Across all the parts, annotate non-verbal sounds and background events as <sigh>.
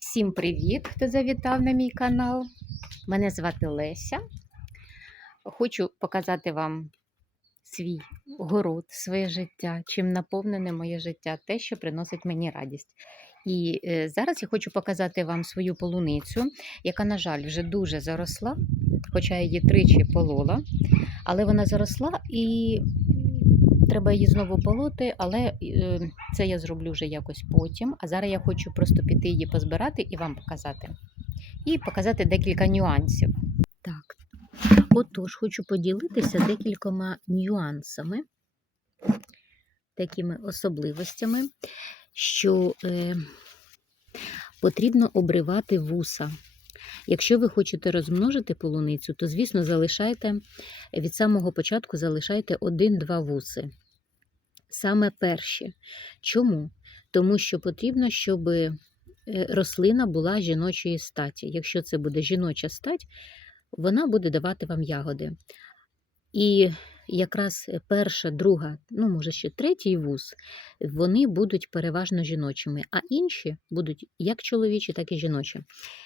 Всім привіт, хто завітав на мій канал. Мене звати Леся. Хочу показати вам свій город, своє життя, чим наповнене моє життя, те, що приносить мені радість. І е, зараз я хочу показати вам свою полуницю, яка, на жаль, вже дуже заросла, хоча я її тричі полола, але вона заросла і треба її знову полоти, але е, це я зроблю вже якось потім. А зараз я хочу просто піти її позбирати і вам показати. І показати декілька нюансів. Так, отож, хочу поділитися декількома нюансами, такими особливостями, що е, потрібно обривати вуса. Якщо ви хочете розмножити полуницю, то, звісно, залишайте від самого початку залишайте один-два вуси. Саме перші. Чому? Тому що потрібно, щоб е, рослина була жіночої статі. Якщо це буде жіноча стать, вона буде давати вам ягоди. І якраз перша, друга, ну, може, ще третій вуз, вони будуть переважно жіночими, а інші будуть як чоловічі, так і жіночі.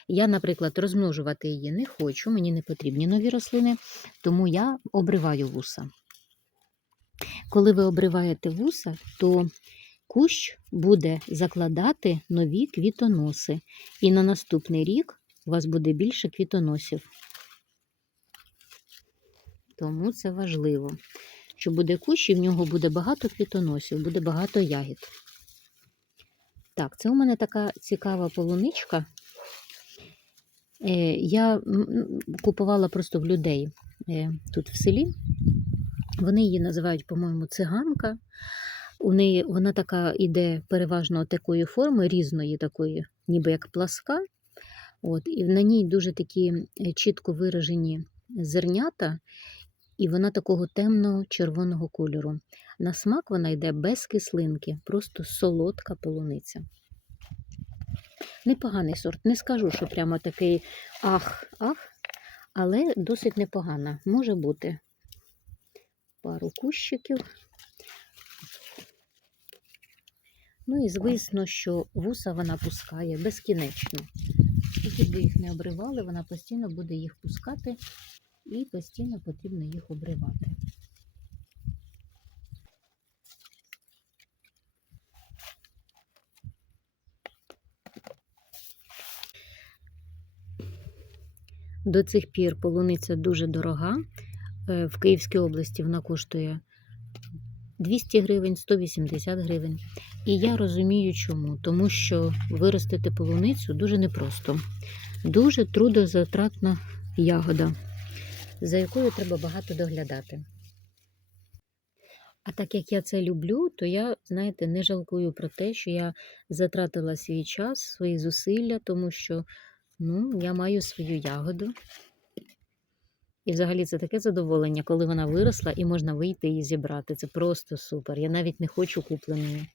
Я, наприклад, розмножувати її не хочу, мені не потрібні нові рослини, тому я обриваю вуса. Коли ви обриваєте вуса, то кущ буде закладати нові квітоноси, і на наступний рік у вас буде більше квітоносів. Тому це важливо, що буде кущ і в нього буде багато квітоносів, буде багато ягід. Так, це у мене така цікава полуничка. Е, Я купувала просто в людей е, тут в селі. Вони її називають, по-моєму, циганка. У неї вона така іде переважно такої форми, різної такої, ніби як пласка. От, І на ній дуже такі е, чітко виражені зернята, і вона такого темного червоного кольору. На смак вона йде без кислинки, просто солодка полуниця. Непоганий сорт. Не скажу, що прямо такий ах-ах, але досить непогана. Може бути пару кущиків. Ну і звісно, що вуса вона пускає безкінечно. Скільки б їх не обривали, вона постійно буде їх пускати і постійно потрібно їх обривати. До цих пір полуниця дуже дорога. Е, В Київській області вона коштує 200 гривень, 180 гривень. І я розумію, чому. Тому що виростити полуницю дуже непросто. Дуже трудозатратна ягода, за якою треба багато доглядати. А так як я це люблю, то я, знаєте, не жалкую про те, що я затратила свій час, свої зусилля, тому що ну, я маю свою ягоду. І взагалі це таке задоволення, коли вона виросла і можна вийти і зібрати. Це просто супер. Я навіть не хочу купленої.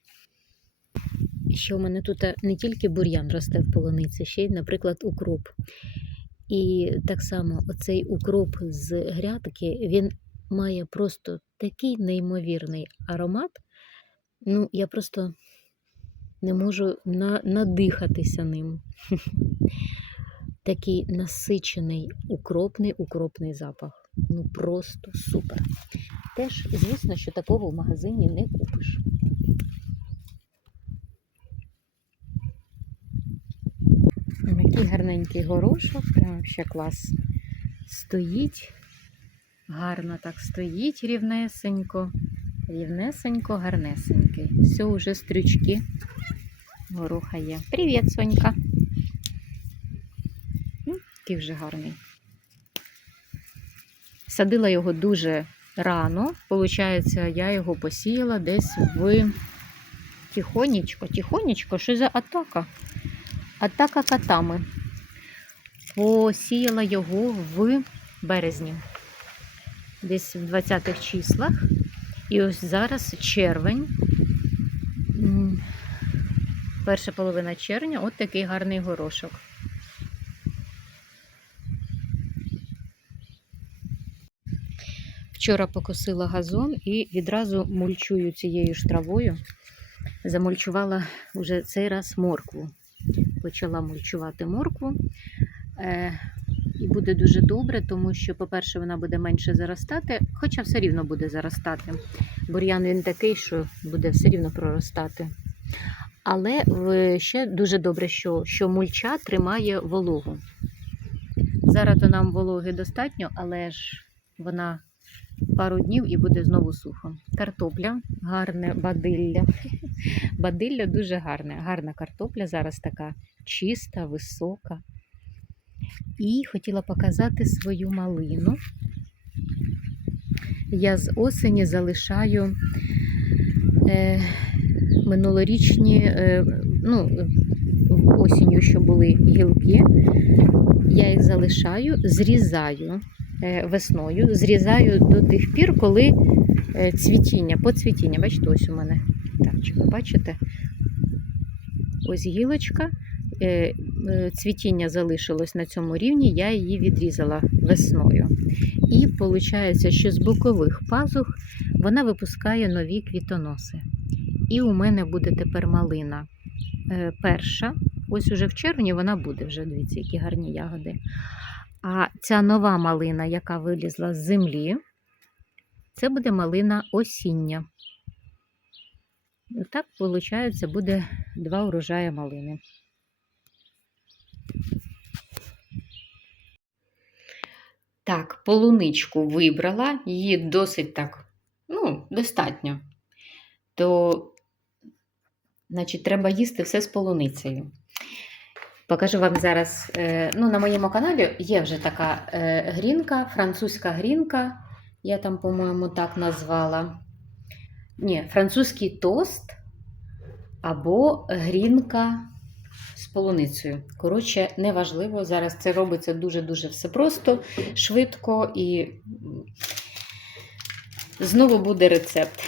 Що в мене тут не тільки бур'ян росте в полуниці, ще й, наприклад, укроп. І так само оцей укроп з грядки, він має просто такий неймовірний аромат. Ну, я просто не можу на, надихатися ним. <laughs> Такий насичений, укропний, укропний запах. Ну просто супер. Теж, звісно, що такого в магазині не купиш. Який гарненький горошок, прям ще клас. Стоїть, гарно так стоїть рівнесенько, рівнесенько, гарнесенький. Все, уже стрючки гороха є. Привіт, Сонька! Який вже гарний. Садила його дуже рано. Получається, я його посіяла десь в тихонечко, тихонечко, що за атака? Атака котами. Посіяла його в березні, десь в 20-х числах. І ось зараз червень. Перша половина червня, от такий гарний горошок. Вчора покосила газон і відразу мульчую цією ж травою. Замульчувала вже цей раз моркву. почала мульчувати моркву. Е, і буде дуже добре, тому що, по-перше, вона буде менше заростати, хоча все рівно буде заростати. Бур'ян він такий, що буде все рівно проростати. Але ще дуже добре, що, що мульча тримає вологу. Зараз нам вологи достатньо, але ж вона пару днів і буде знову сухо. Картопля, гарне бадилля. <laughs> Бадилля дуже гарне. Гарна картопля, зараз така чиста, висока. І хотіла показати свою малину. Я з осені залишаю е, минулорічні, е, ну, осінню, що були гілки, я їх залишаю, зрізаю весною, зрізаю до тих пір, коли е, цвітіння, поцвітіння. Бачите, ось у мене так, бачите? Ось гілочка, е, е, цвітіння залишилось на цьому рівні, я її відрізала весною. І виходить, що з бокових пазух вона випускає нові квітоноси. І у мене буде тепер малина е, перша. Ось уже в червні вона буде вже, дивіться, які гарні ягоди. А ця нова малина, яка вилізла з землі, це буде малина осіння. І Так, виходить, буде два урожаї малини. Так, полуничку вибрала, її досить так, ну, достатньо. То, значить, треба їсти все з полуницею. Покажу вам зараз. е, Ну, на моєму каналі є вже така е, грінка, французька грінка. Я там, по-моєму, так назвала. Ні, французький тост або грінка з полуницею. Коротше, неважливо. Зараз це робиться дуже-дуже все просто, швидко і знову буде рецепт.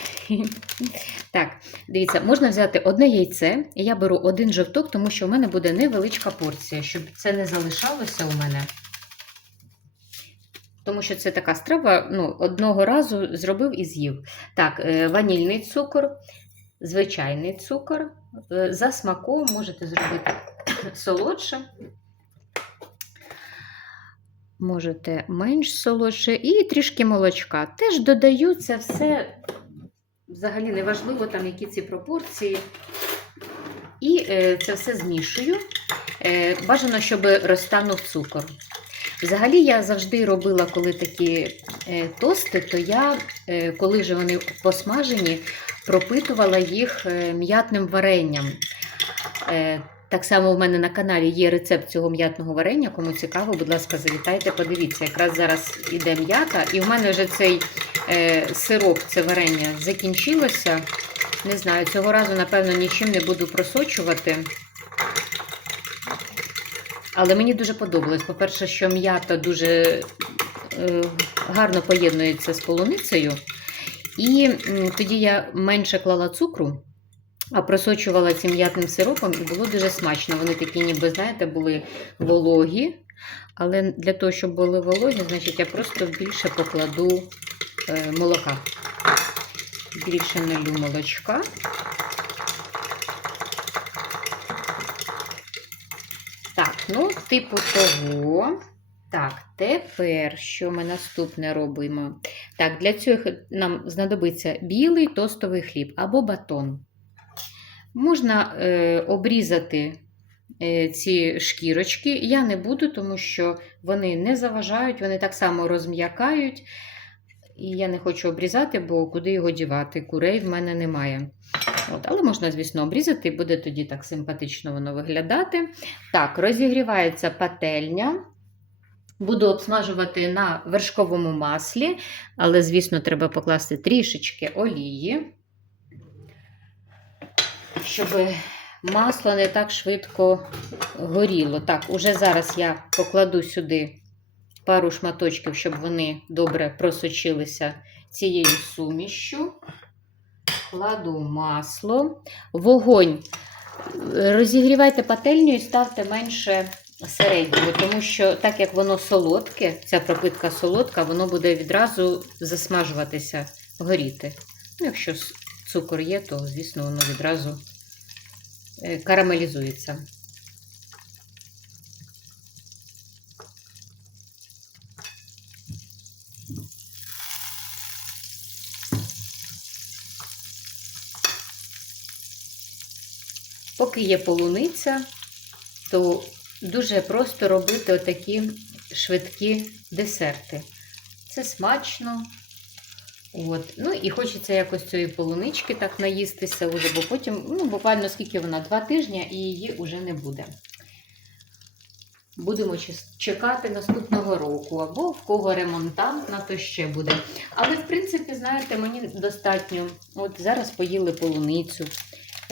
Так, дивіться, можна взяти одне яйце, я беру один жовток, тому що у мене буде невеличка порція, щоб це не залишалося у мене. Тому що це така страва, ну, одного разу зробив і з'їв. Так, е, ванільний цукор, звичайний цукор. Е, За смаком можете зробити солодше. Можете менш солодше і трішки молочка. Теж додаю це все, взагалі не важливо, там які ці пропорції. І е, це все змішую. Е, бажано, щоб розтанув цукор. Взагалі, я завжди робила, коли такі е, тости, то я, коли вже вони посмажені, пропитувала їх м'ятним варенням. Так само в мене на каналі є рецепт цього м'ятного варення. Кому цікаво, будь ласка, завітайте, подивіться. Якраз зараз іде м'ята, і в мене вже цей е, сироп, це варення закінчилося. Не знаю, цього разу, напевно, нічим не буду просочувати. Але мені дуже подобалось. По-перше, що м'ята дуже е, гарно поєднується з полуницею. І тоді я менше клала цукру, просочувала цим м'ятним сиропом, і було дуже смачно. Вони такі, ніби, знаєте, були вологі. Але для того, щоб були вологі, значить я просто більше покладу е, молока. Більше налю молочка. Так, ну, типу того. Так, тепер що ми наступне робимо? Так, для цього нам знадобиться білий тостовий хліб або батон. Можна е, обрізати е, ці шкірочки. Я не буду, тому що вони не заважають, вони так само розм'якають. І я не хочу обрізати, бо куди його дівати? Курей в мене немає. От, але можна, звісно, обрізати, і буде тоді так симпатично воно виглядати. Так, розігрівається пательня. Буду обсмажувати на вершковому маслі, але, звісно, треба покласти трішечки олії, щоб масло не так швидко горіло. Так, уже зараз я покладу сюди пару шматочків, щоб вони добре просочилися цією сумішю. Кладу масло, вогонь. Розігрівайте пательню і ставте менше середнього, тому що так як воно солодке, ця пропитка солодка, воно буде відразу засмажуватися, горіти. Ну, якщо цукор є, то, звісно, воно відразу Е, карамелізується. Поки є полуниця, то дуже просто робити отакі швидкі десерти. Це смачно, От. Ну і хочеться якось цієї полунички так наїстися уже, бо потім, ну, буквально скільки вона, два тижні, і її вже не буде. Будемо чекати наступного року, або в кого ремонтант на то ще буде. Але, в принципі, знаєте, мені достатньо. От зараз поїли полуницю.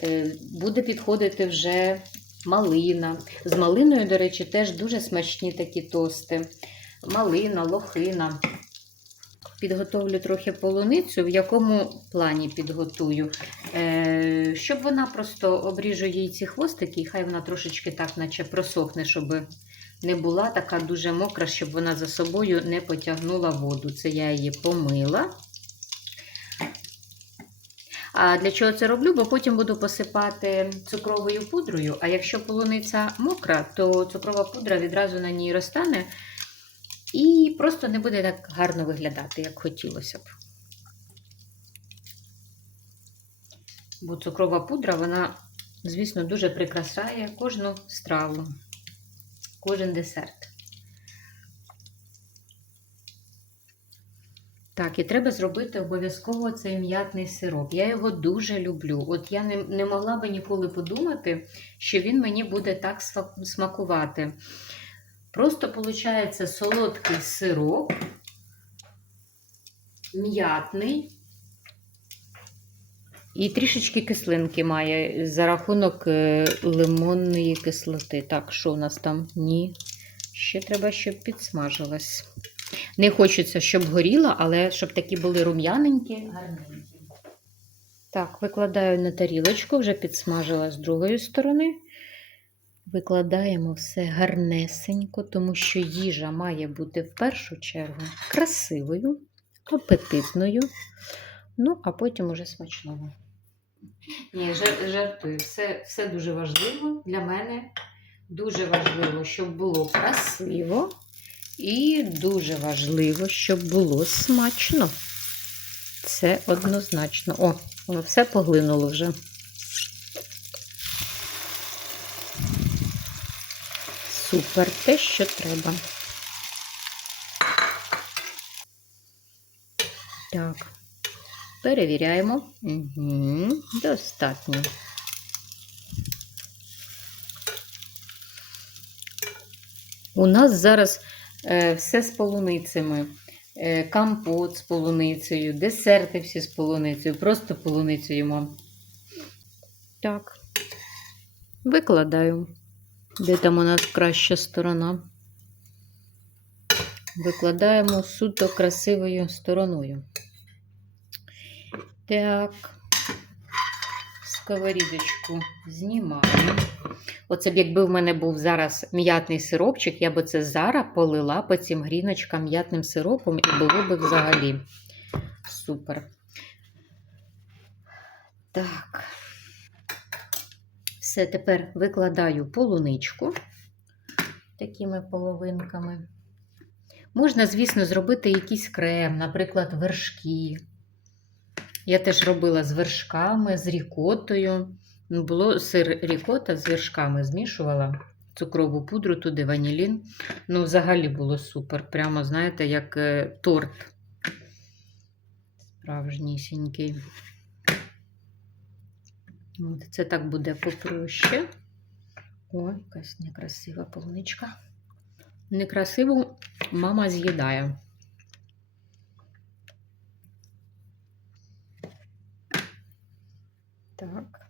Е, Буде підходити вже малина. З малиною, до речі, теж дуже смачні такі тости. Малина, лохина. Підготовлю трохи полуницю, в якому плані підготую. Е, щоб вона просто обріжу їй ці хвостики, і хай вона трошечки так, наче просохне, щоб не була така дуже мокра, щоб вона за собою не потягнула воду. Це я її помила. А для чого це роблю? Бо потім буду посипати цукровою пудрою. А якщо полуниця мокра, то цукрова пудра відразу на ній розтане і просто не буде так гарно виглядати, як хотілося б. Бо цукрова пудра, вона, звісно, дуже прикрашає кожну страву, кожен десерт. Так, і треба зробити обов'язково цей м'ятний сироп. Я його дуже люблю. От я не, не могла би ніколи подумати, що він мені буде так смакувати. Просто виходить солодкий сироп, м'ятний. І трішечки кислинки має за рахунок е, лимонної кислоти. Так, що у нас там? Ні. Ще треба, щоб підсмажилась. Не хочеться, щоб горіла, але щоб такі були рум'яненькі, гарненькі. Так, викладаю на тарілочку, вже підсмажила з другої сторони. Викладаємо все гарнесенько, тому що їжа має бути в першу чергу красивою, апетитною, ну, а потім уже смачною. Ні, жартую, все, все дуже важливо для мене. Дуже важливо, щоб було красиво. І дуже важливо, щоб було смачно. Це однозначно. О, воно все поглинуло вже. Супер, те, що треба. Так, перевіряємо. Угу, достатньо. У нас зараз е, все з полуницями. Е, компот з полуницею, десерти всі з полуницею, просто полуницю їмо. Так, викладаю. Де там у нас краща сторона? Викладаємо суто красивою стороною. Так, сковорідочку знімаємо. Оце б якби в мене був зараз м'ятний сиропчик, я б це зараз полила по цим гріночкам м'ятним сиропом і було б взагалі супер. Так. Все, тепер викладаю полуничку такими половинками. Можна, звісно, зробити якийсь крем, наприклад, вершки. Я теж робила з вершками, з рікотою. Ну, Було сир рікота з вершками змішувала цукрову пудру, туди ванілін. Ну, взагалі було супер. Прямо, знаєте, як е, торт справжнісінький. От, це так буде попроще. О, якась некрасива полуничка. Некрасиву мама з'їдає. Так.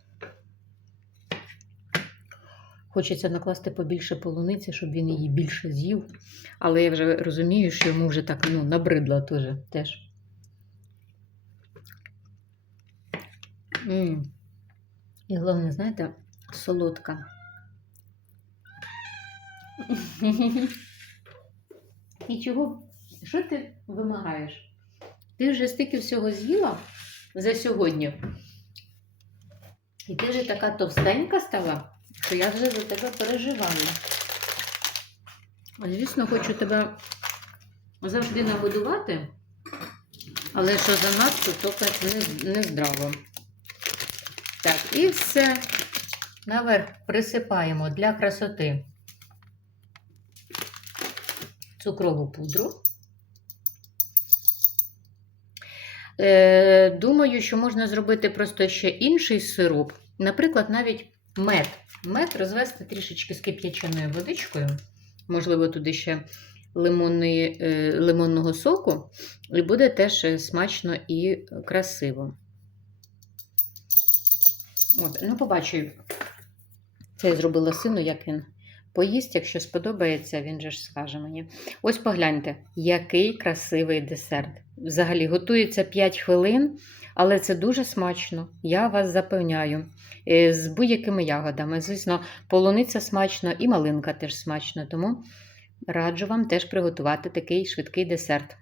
Хочеться накласти побільше полуниці, щоб він її більше з'їв. Але я вже розумію, що йому вже так ну, набридло теж. теж. М. І головне, знаєте, солодка. І чого? Що ти вимагаєш? Ти вже стільки всього з'їла за сьогодні. І ти вже така товстенька стала, що я вже за тебе переживаю. Звісно, хочу тебе завжди нагодувати, але що занадто, то не, не здраво. Так, і все. Наверх присипаємо для красоти цукрову пудру. Е, Думаю, що можна зробити просто ще інший сироп, наприклад, навіть мед. Мед розвести трішечки з кип'яченою водичкою, можливо, туди ще лимонної, е, лимонного соку, і буде теж е, смачно і красиво. От, ну, побачу, це я зробила сину, як він поїсть. Якщо сподобається, він же ж скаже мені. Ось погляньте, який красивий десерт. Взагалі готується 5 хвилин, але це дуже смачно, я вас запевняю. Е, З будь-якими ягодами. Звісно, полуниця смачно і малинка теж смачно, тому раджу вам теж приготувати такий швидкий десерт.